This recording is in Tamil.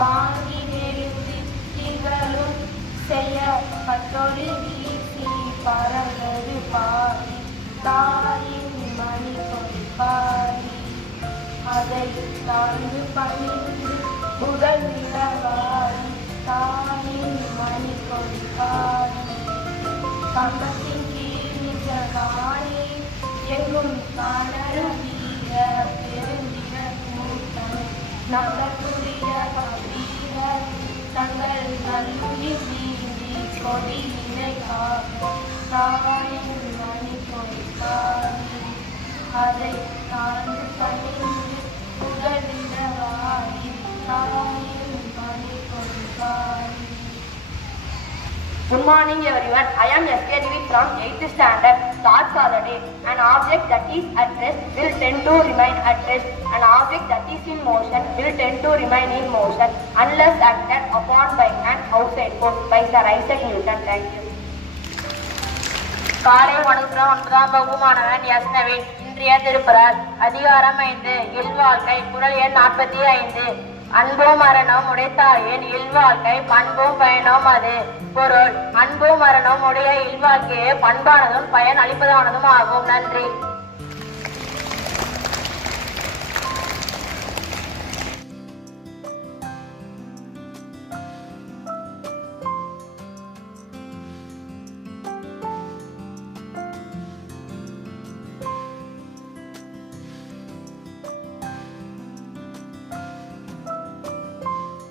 பாங்கி நெருந்திகளும் செய்ய பத்தொழி வீசி பறந்தது பாரி தாயின் மணி கொடுப்பாரி அதை தாழ்ந்து பணிந்து உடல் நிலவாரி தாயின் மணி கொடுப்பாரி கம்பத்தின் கீழ் காணி எங்கும் காணரும் வீர பெருந்திர கூட்டம் நகர்புரிய கபீர தங்கள் நல்லுயிர் நீங்கி கொடியினை காக்கும் தாயின் மணி கொடுப்பாரி அதை தாழ்ந்து பணிந்து உடலிடவாரி தாயின் மணி கொடுப்பாரி. Good morning everyone. I am S.K. Divi from 8th standard. Thoughts are the day. An object that is at rest will tend to remain at rest. An object that is in motion will tend to remain in motion unless acted upon by an outside force. By Sir Isaac Newton. Thank you. காலை வணக்கம் 9ஆம் வகுப்பானவன் எஸ் நவீன். இன்றைய திருக்குறள் அதிகாரம் 5 இல்வாழ்க்கை. குறள் எண் 45. அன்பும் மரணம் உடைத்தாயின் இல்வாழ்க்கை பண்பும் பயனும் அது. பொருள்: அன்பும் மரணம் உடைய இல்வாழ்க்கையே பண்பானதும் பயன் அளிப்பதானதும் ஆகும். நன்றி.